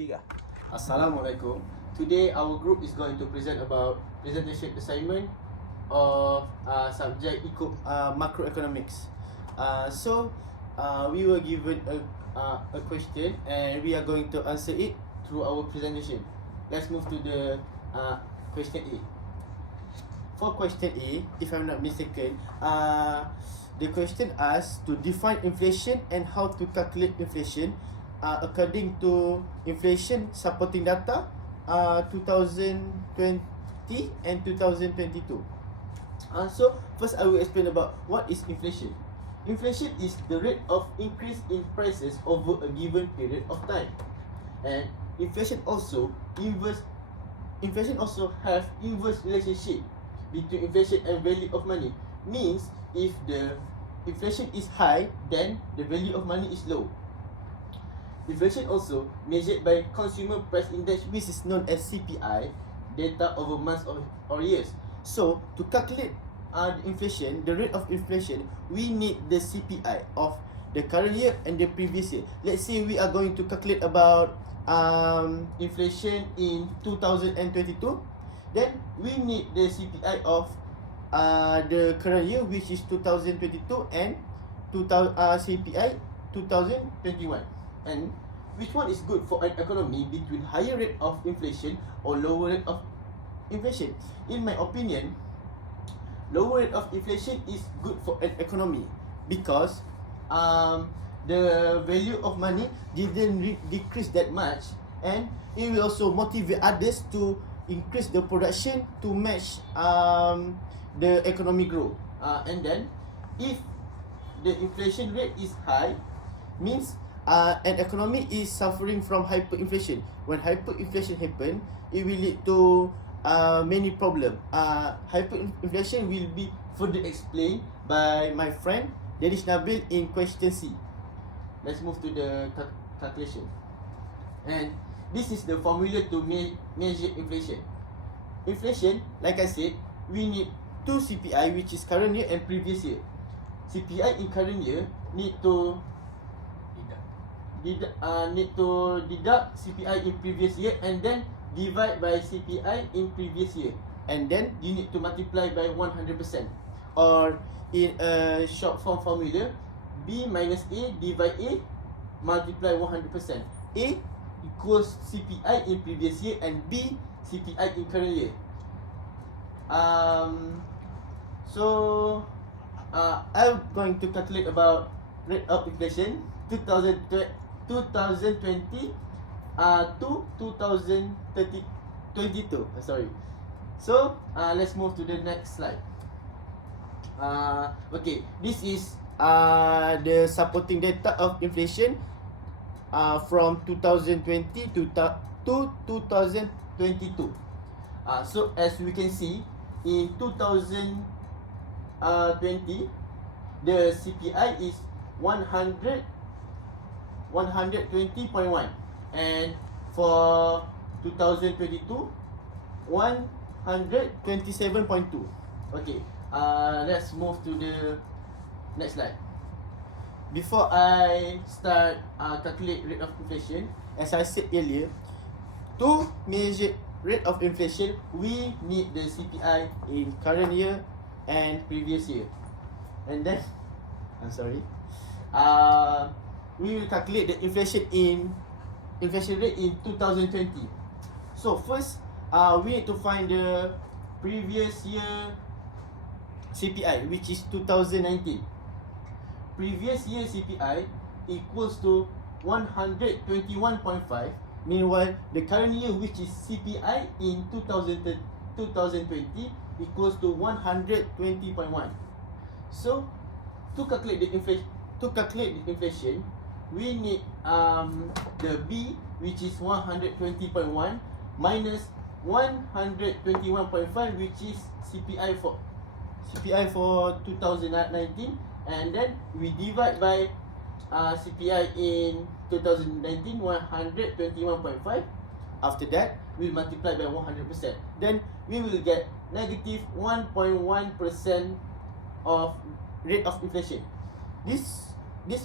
Tiga. Assalamualaikum. Today our group is going to present about presentation assignment of subject macroeconomics. We were given a question and we are going to answer it through our presentation. Let's move to the question A. For question A, if I'm not mistaken, the question asks to define inflation and how to calculate inflation according to inflation supporting data 2020 and 2022. So first I will explain about what is inflation. Inflation is the rate of increase in prices over a given period of time, and inflation also have inverse relationship between inflation and value of money. Means if the inflation is high, then the value of money is low. Inflation also measured by consumer price index, which is known as CPI, data over months or years. So to calculate the inflation, the rate of inflation, we need the CPI of the current year and the previous year. Let's say we are going to calculate about inflation in 2022, then we need the CPI of the current year, which is 2022, and CPI 2021. And which one is good for an economy between higher rate of inflation or lower rate of inflation? In my opinion, lower rate of inflation is good for an economy because the value of money didn't decrease that much, and it will also motivate others to increase the production to match the economy growth. And then if the inflation rate is high, means an economy is suffering from hyperinflation. When hyperinflation happen, it will lead to many problems. Hyperinflation will be further explained by my friend Danish Nabil in question C. Let's move to the calculation. And this is the formula to measure inflation. Inflation, like I said, we need two CPI, which is current year and previous year. CPI in current year need to deduct CPI in previous year and then divide by CPI in previous year, and then you need to multiply by 100%, or in a short form formula, B minus A divide A multiply 100%. A equals CPI in previous year and B CPI in current year. I'm going to calculate about rate of inflation 2020 to 2022. Sorry. So let's move to the next slide. Okay, this is the supporting data of inflation from 2020 to 2022. So as we can see, in 2020 the CPI is 120.1, and for 2022 127.2. Okay, let's move to the next slide. Before I start calculate rate of inflation, as I said earlier, to measure rate of inflation, we need the CPI in current year and previous year. And then we will calculate the inflation rate in 2020. So first, we need to find the previous year CPI, which is 2019. Previous year CPI equals to 121.5. Meanwhile, the current year, which is CPI in 2020, equals to 120.1. So to calculate the inflation, we need the B, which is 120.1, minus 121.5, which is CPI for 2019, and then we divide by CPI in 2019, 121.5. After that, we multiply by 100%. Then we will get negative 1.1% of rate of inflation. This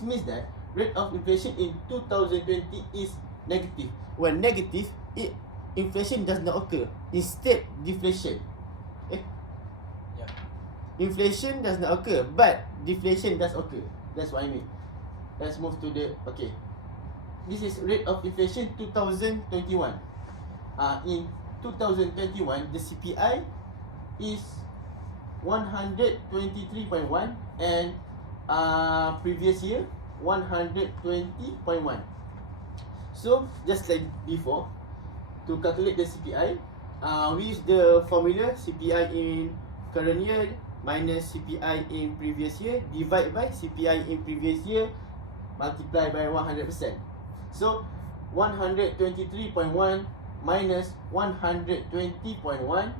means that rate of inflation in 2020 is negative. when negative, inflation does not occur. Instead, deflation. Yeah. Inflation does not occur, but deflation does occur. That's what I mean. Let's move to the This is rate of inflation 2021. In 2021, the CPI is 123.1 and previous year 120.1. So just like before, to calculate the CPI, we use the formula CPI in current year minus CPI in previous year divide by CPI in previous year multiply by 100%. So 123.1 minus 120.1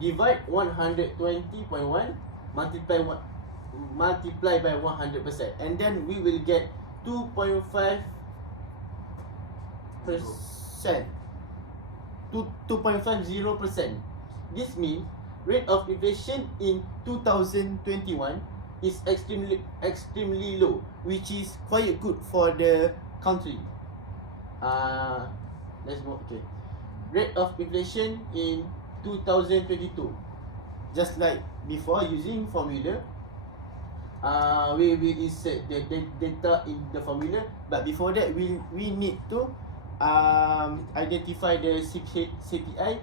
divide 120.1 multiply by 100%, and then we will get 2.5%. 2.50%. This means rate of inflation in 2021 is extremely low, which is quite good for the country. Let's go. Okay. Rate of inflation in 2022. Just like before, using formula, we will insert the data in the formula. But before that, we need to identify the CPI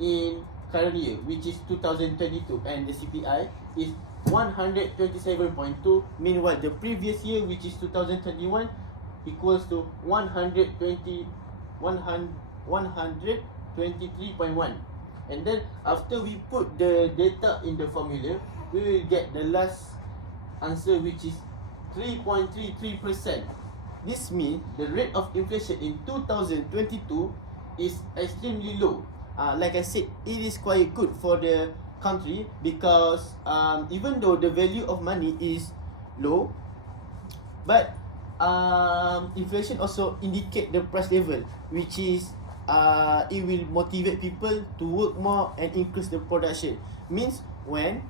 in current year, which is 2022, and the CPI is 127.2. Meanwhile, the previous year, which is 2021, equals to 123.1. And then after we put the data in the formula, we will get the last answer, which is 3.33%. This means the rate of inflation in 2022 is extremely low. Like I said, it is quite good for the country because even though the value of money is low, but inflation also indicate the price level, which is it will motivate people to work more and increase the production. Means when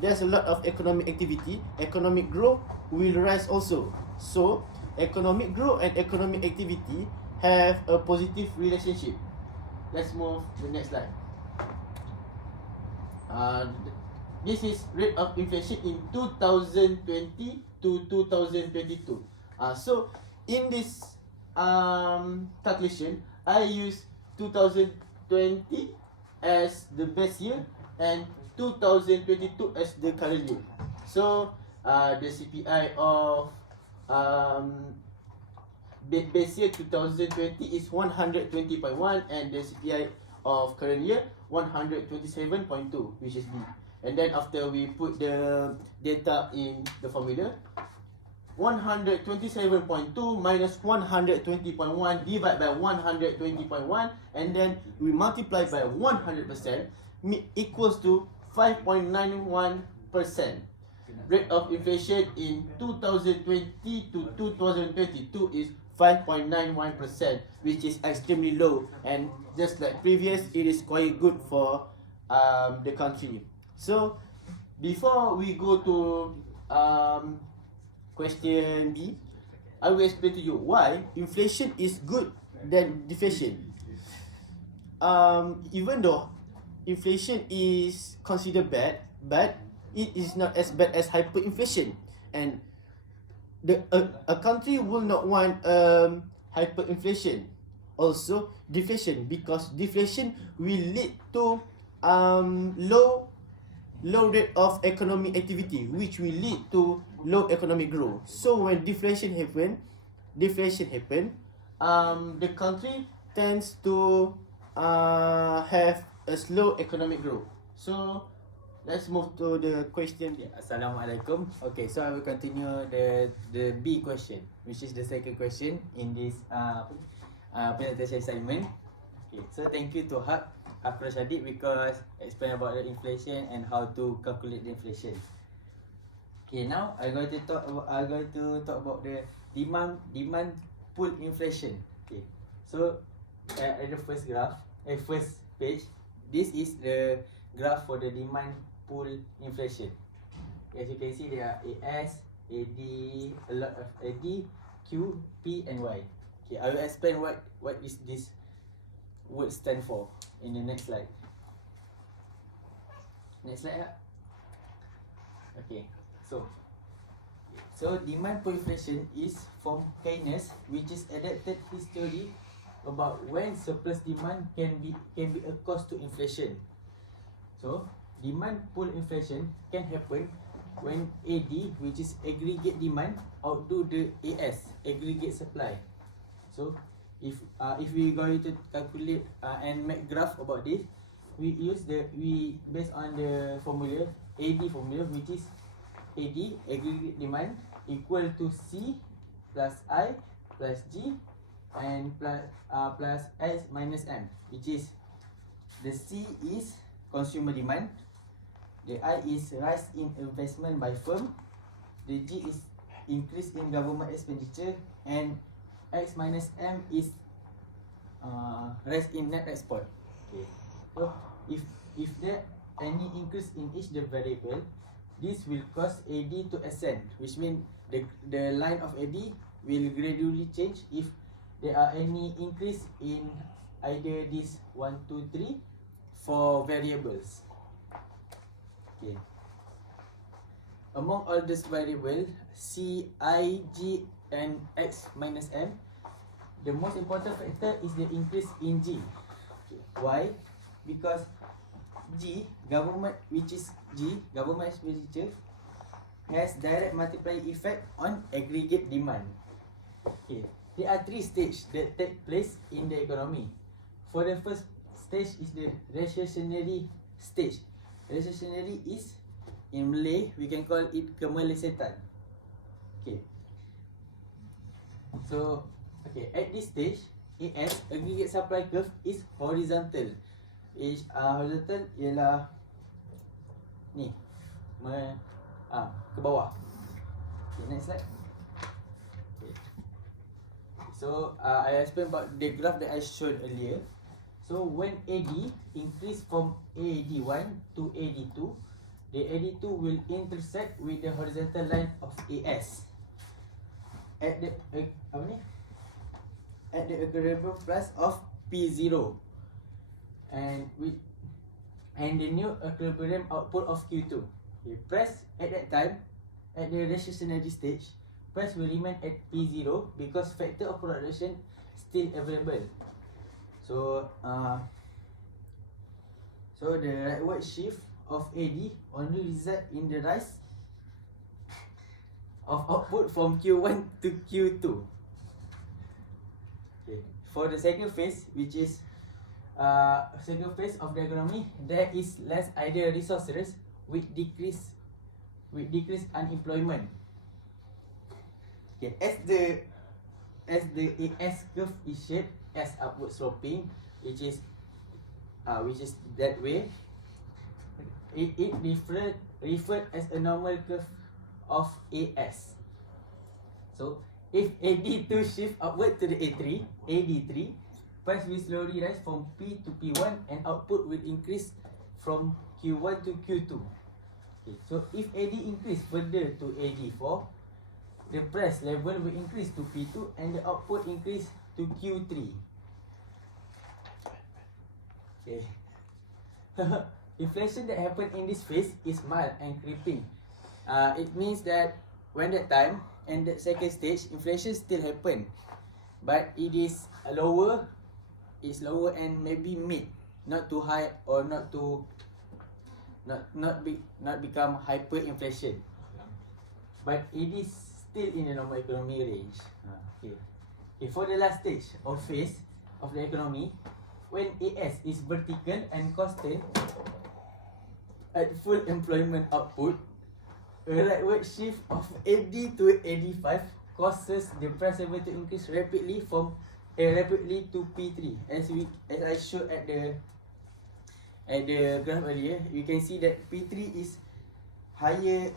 there's a lot of economic activity, economic growth will rise also. So economic growth and economic activity have a positive relationship. Let's move to the next slide. This is rate of inflation in 2020 to 2022. So in this calculation, I use 2020 as the base year and 2022 as the current year. So the CPI of base year 2020 is 120.1 and the CPI of current year 127.2, which is B. And then after we put the data in the formula, 127.2 minus 120.1 divided by 120.1, and then we multiply by 100% equals to 5.91%. Rate of inflation in 2020 to 2022 is 5.91%, which is extremely low, and just like previous, it is quite good for the country. So before we go to question B, I will explain to you why inflation is good than deflation. Even though inflation is considered bad, but it is not as bad as hyperinflation, and a country will not want hyperinflation, also deflation, because deflation will lead to low rate of economic activity, which will lead to low economic growth. So when deflation happen, the country tends to have a slow economic growth. So let's move to the question. Assalamualaikum. Okay, so I will continue the B question, which is the second question in this presentation assignment. Okay, so thank you to Hafrul Shadid because explain about the inflation and how to calculate the inflation. Okay, now I'm going to talk about the demand pull inflation. Okay, so at the first page, this is the graph for the demand pull inflation. As you can see, there are AS, AD, a lot of AD, Q, P and Y. Okay, I will explain what is this word stand for in the next slide. Next slide lah. Okay, so demand pull inflation is from Keynes, which is adapted history about when surplus demand can be a cause to inflation. So demand pull inflation can happen when AD, which is aggregate demand, outdo the AS, aggregate supply. So if we going to calculate and make graph about this, we based on the formula AD formula, which is AD, aggregate demand, equal to C plus I plus G and plus S minus M, which is the C is consumer demand, the I is rise in investment by firm, the G is increase in government expenditure, and X minus M is rise in net export. Okay. So if there any increase in each the variable, this will cause AD to ascend, which means the line of AD will gradually change if there are any increase in either this 1, 2, 3 for variables. Okay. Among all these variables, C, I, G, and X minus M, the most important factor is the increase in G. Okay. Why? Because government expenditure has direct multiplier effect on aggregate demand. Okay. There are 3 stages that take place in the economy. For the first stage is the recessionary stage. Recessionary is, in Malay, we can call it kemelesetan. Okay. So, okay, at this stage, AS, aggregate supply curve, is horizontal. Horizontal ialah ni, ke bawah. Okay, next slide. Okay. So, I explain about the graph that I showed earlier. So, when AD increase from AD1 to AD2, the AD2 will intersect with the horizontal line of AS at the equilibrium price of P0 and the new equilibrium output of Q2. Okay, price at that time, at the recessionary stage, price will remain at P0 because factor of production still available. So the rightward shift of AD only result in the rise of output from Q1 to Q2. Okay. For the second phase, which is second phase of the economy, there is less idle resources with decrease unemployment. Okay, as the AS curve is shaped as upward sloping, which is that way, it referred as a normal curve of AS. So if AD2 shift upward to the AD3, price will slowly rise from P to P1 and output will increase from Q1 to Q2. Okay, so if AD increase further to AD4, the price level will increase to P2 and the output increase to Q3. Okay. Inflation that happen in this phase is mild and creeping. It means that when that time and the second stage, inflation still happen, but it is lower. It's lower and maybe mid, not too high or not become hyperinflation. But it is still in the normal economy range. Okay. For the last stage or phase of the economy, when AS is vertical and constant at full employment output, a rightward shift of AD to AD5 causes the price level to increase rapidly to P3. As I showed at the graph earlier, you can see that P3 is higher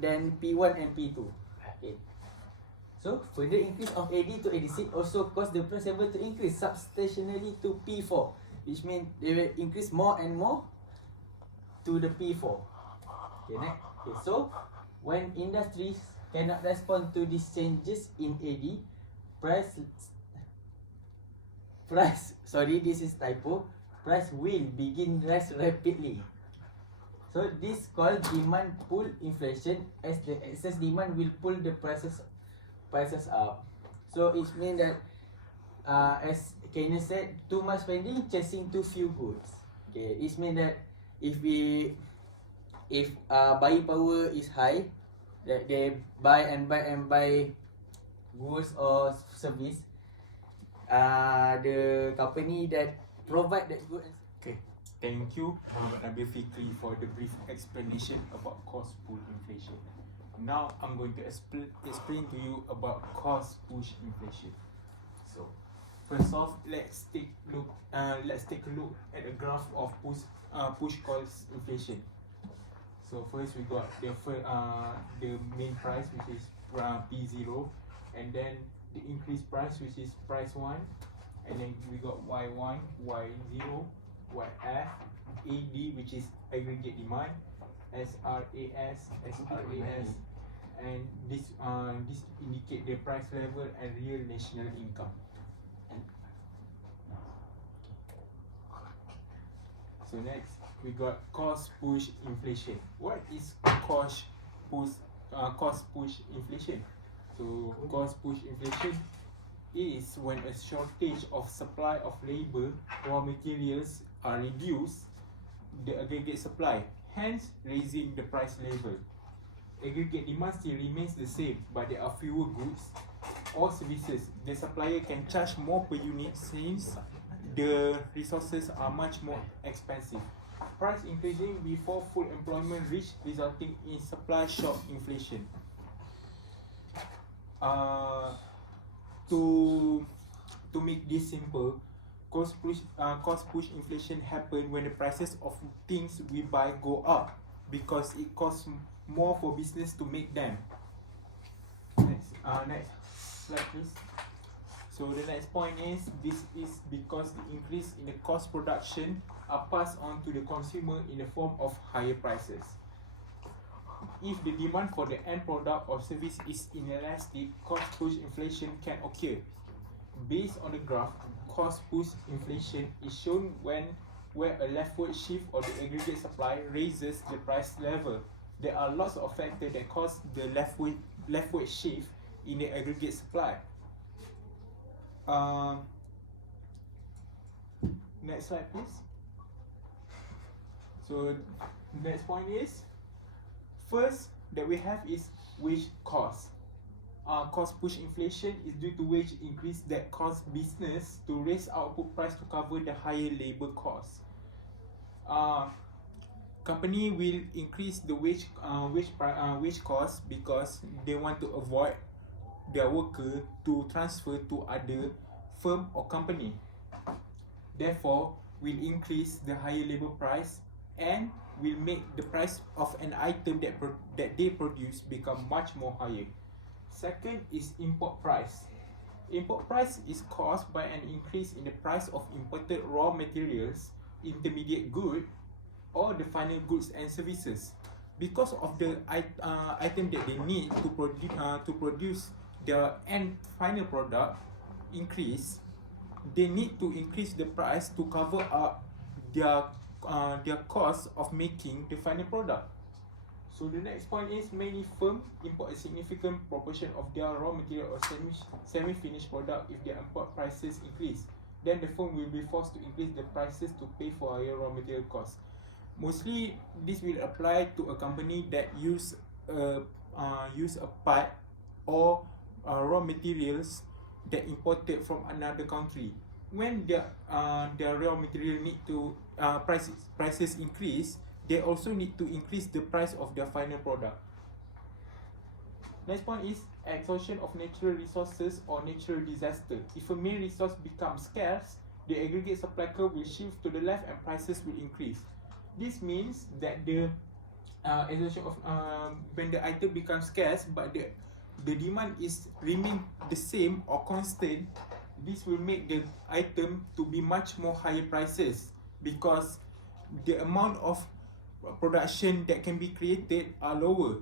than P1 and P2. Okay. So further increase of AD to AD6 also cause the price level to increase substantially to P4, which means they will increase more and more to the P4. Okay, next. Okay, so when industries cannot respond to these changes in AD, price price sorry, this is typo. Price will begin rise rapidly. So this called demand pull inflation, as the excess demand will pull the prices up. So it means that as Keynes said, too much spending chasing too few goods. Okay, it means that if buying power is high, that they buy and buy goods or service, the company that provide that good. Okay, thank you Muhammad Nabil Fikri for the brief explanation about cost pull inflation. Now I'm going to explain to you about cost push inflation. So first off, let's take a look at the graph of push cost inflation. So first we got the main price, which is P0, and then the increased price, which is price 1, and then we got Y1, Y0, YF, AD, which is aggregate demand, SRAS, and this indicate the price level and real national income. So next we got cost push inflation. What is cost push inflation? So cost push inflation is when a shortage of supply of labor, raw materials are reduced the aggregate supply, hence raising the price level. Aggregate demand still remains the same, but there are fewer goods or services. The supplier can charge more per unit since the resources are much more expensive. Price increasing before full employment reach, resulting in supply shock inflation. To make this simple, cost push inflation happen when the prices of things we buy go up because it costs more for business to make them. Next slide please. So the next point is, this is because the increase in the cost production are passed on to the consumer in the form of higher prices. If the demand for the end product or service is inelastic, cost push inflation can occur. Based on the graph, cost push inflation is shown where a leftward shift of the aggregate supply raises the price level. There are lots of factors that cause the leftward shift in the aggregate supply. Next slide please. So next point is, first that we have is wage cost. Cost push inflation is due to wage increase that cause business to raise output price to cover the higher labor costs. Company will increase the wage cost because they want to avoid their worker to transfer to other firm or company. Therefore, will increase the higher labor price and will make the price of an item that they produce become much more higher. Second is import price. Import price is caused by an increase in the price of imported raw materials, intermediate good, or the final goods and services. Because of the item that they need to produce their end final product increase, they need to increase the price to cover up their cost of making the final product. So the next point is, many firms import a significant proportion of their raw material or semi-finished product. If their import prices increase, then the firm will be forced to increase the prices to pay for higher raw material costs. Mostly, this will apply to a company that use a part or raw materials that imported from another country. When their raw material need to prices increase, they also need to increase the price of their final product. Next point is exhaustion of natural resources or natural disaster. If a main resource becomes scarce, the aggregate supply curve will shift to the left and prices will increase. This means that the exhaustion of when the item becomes scarce but the demand is remain the same or constant, this will make the item to be much more higher prices because the amount of production that can be created are lower,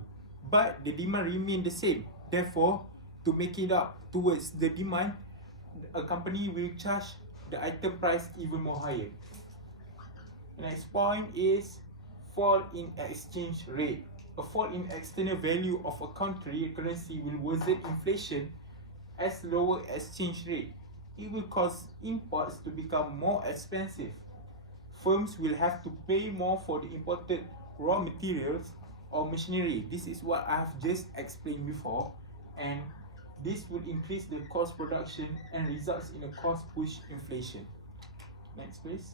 but the demand remain the same. Therefore, to make it up towards the demand, a company will charge the item price even more higher. Next point is fall in exchange rate. A fall in external value of a country currency will worsen inflation as lower exchange rate. It will cause imports to become more expensive. Firms will have to pay more for the imported raw materials or machinery. This is what I have just explained before, and this will increase the cost production and results in a cost push inflation. Next please.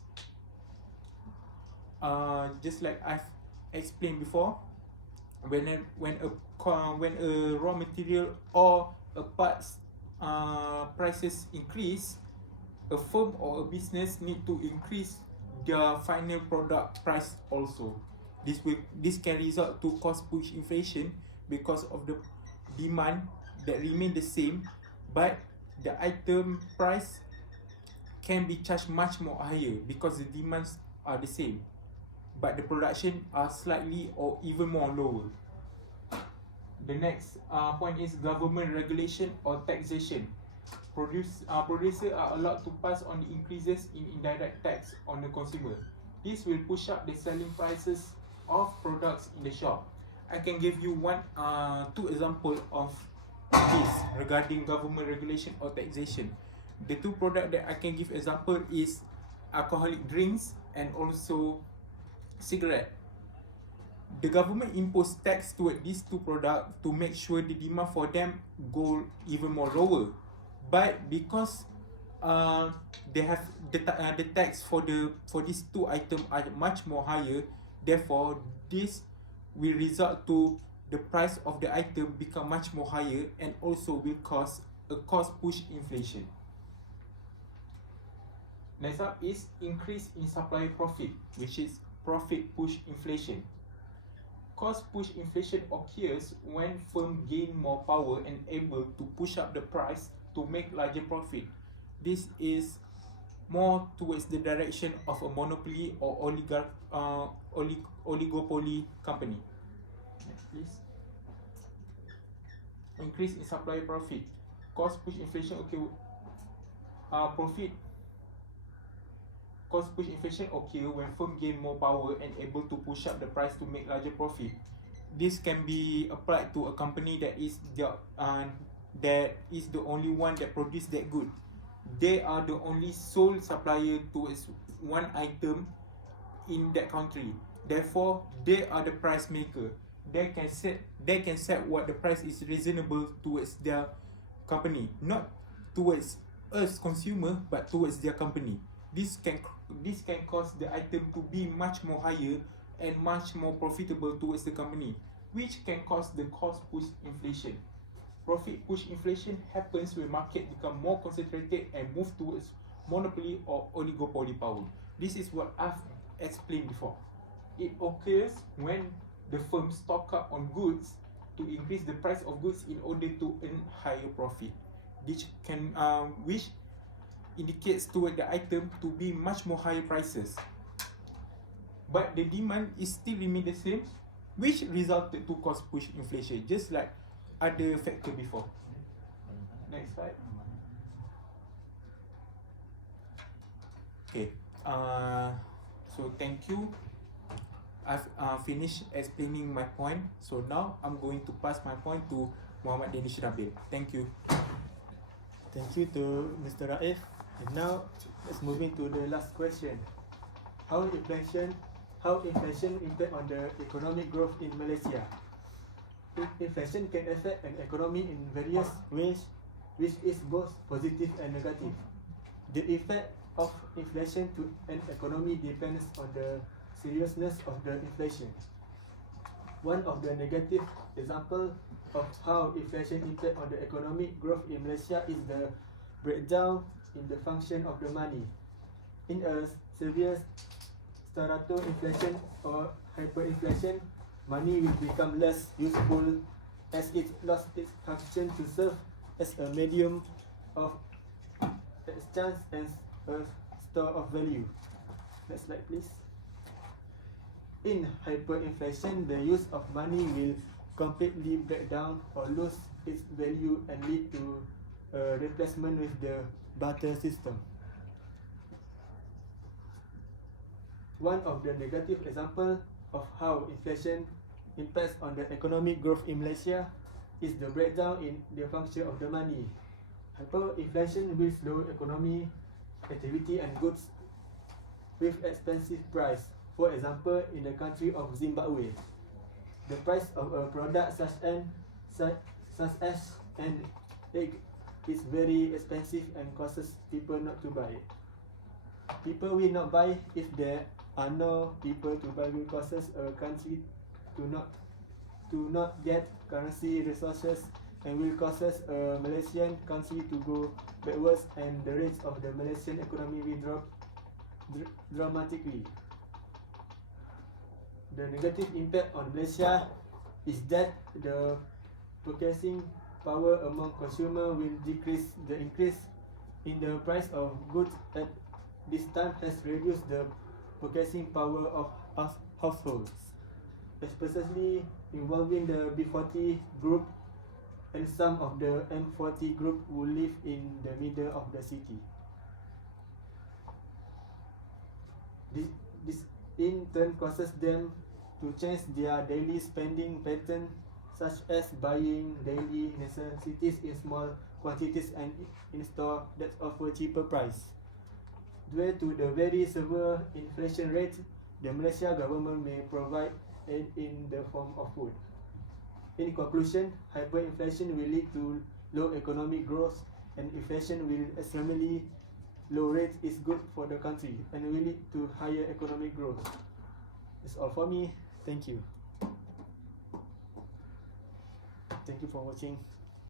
Just like I've explained before, when a raw material or a parts prices increase, a firm or a business need to increase their final product price also. This can result to cost push inflation because of the demand that remain the same, but the item price can be charged much more higher because the demands are the same, but the production are slightly or even more lower. The next point is government regulation or taxation. Producers are allowed to pass on the increases in indirect tax on the consumer. This will push up the selling prices of products in the shop. I can give you two examples of this regarding government regulation or taxation. The two products that I can give example is alcoholic drinks and also cigarette. The government imposed tax toward these two products to make sure the demand for them go even more lower. But because they have the tax for these two items are much more higher, therefore this will result to the price of the item become much more higher and also will cause a cost push inflation. Next up is increase in supply profit, which is profit push inflation. Cost push inflation occurs when firms gain more power and able to push up the price to make larger profit. This is more towards the direction of a monopoly or oligopoly company. Next, please. Increase in supply profit. Cost push inflation. Okay. Cost push inflation occur when firms gain more power and able to push up the price to make larger profit. This can be applied to a company that is the only one that produce that good. They are the only sole supplier towards one item in that country. Therefore, they are the price maker. They can set what the price is reasonable towards their company, not towards us consumer, but towards their company. This can cause the item to be much more higher and much more profitable towards the company, which can cause the cost push inflation. Profit push inflation happens when market become more concentrated and move towards monopoly or oligopoly power. This is what I've explained before. It occurs when the firm stock up on goods to increase the price of goods in order to earn higher profit, which indicates toward the item to be much more higher prices. But the demand is still remain the same, which resulted to cost push inflation, just like other factor before. Next slide. Okay. So thank you. I've finished explaining my point. So now I'm going to pass my point to Muhammad Danish Rabil. Thank you. Thank you to Mr. Raif. And now let's move into the last question. How inflation impact on the economic growth in Malaysia? Inflation can affect an economy in various ways, which is both positive and negative. The effect of inflation to an economy depends on the seriousness of the inflation. One of the negative examples of how inflation impacts on the economic growth in Malaysia is the breakdown in the function of the money. In a severe inflation or hyperinflation, money will become less useful as it lost its function to serve as a medium of exchange and a store of value. Next slide, please. In hyperinflation, the use of money will completely break down or lose its value and lead to a replacement with the barter system. One of the negative examples of how inflation impacts on the economic growth in Malaysia is the breakdown in the function of the money. Hyperinflation will slow economy, activity and goods with expensive price. For example, in the country of Zimbabwe, the price of a product such as an egg is very expensive and causes people not to buy it. People will not buy if there are no people to buy, will causes a country to not get currency resources and will causes a Malaysian country to go backwards and the rates of the Malaysian economy will drop dramatically. The negative impact on Malaysia is that the purchasing power among consumers will decrease. The increase in the price of goods at this time has reduced the purchasing power of households, especially involving the B40 group and some of the M40 group who live in the middle of the city. This in turn causes them to change their daily spending pattern, such as buying daily necessities in small quantities and in store that offer cheaper price. Due to the very severe inflation rate, the Malaysia government may provide aid in the form of food. In conclusion, hyperinflation will lead to low economic growth, and inflation will extremely low rate is good for the country and will lead to higher economic growth. That's all for me. Thank you. Thank you for watching.